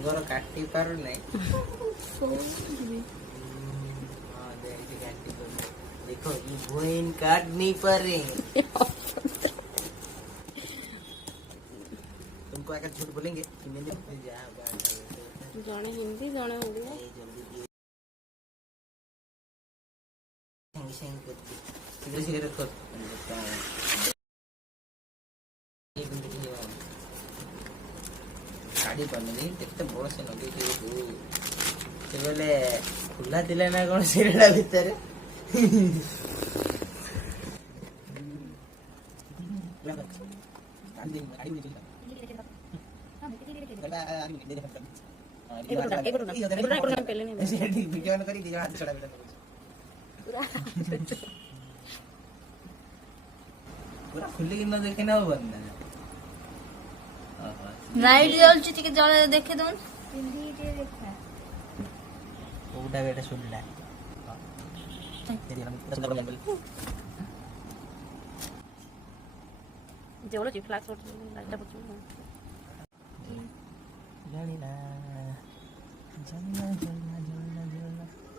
अंगर काटी पारु नहीं देखो ये बहन काट नहीं पा रहे तुमको अगर झूठ बोलेंगे जने हिंदी जने उड़िया सीधे सीधे रखो गाड़ी पानी केते बड़ से नदी से बोले खुला थिला ना कौन सिरडा भीतर पूरा खुली न देखे ना बनना लाइट जलुଛି ଟିକେ ଜଳ ଦେଖେ ଦଉନ କୋଉଟା ବେଟା ଶୁଣିଲା ଜଳୁଛି ଫ୍ଲାସ୍ ଲାଇଟଟା ପଡୁଛି ଜାଣିନା ଜାଣିନା ଜାଣିନା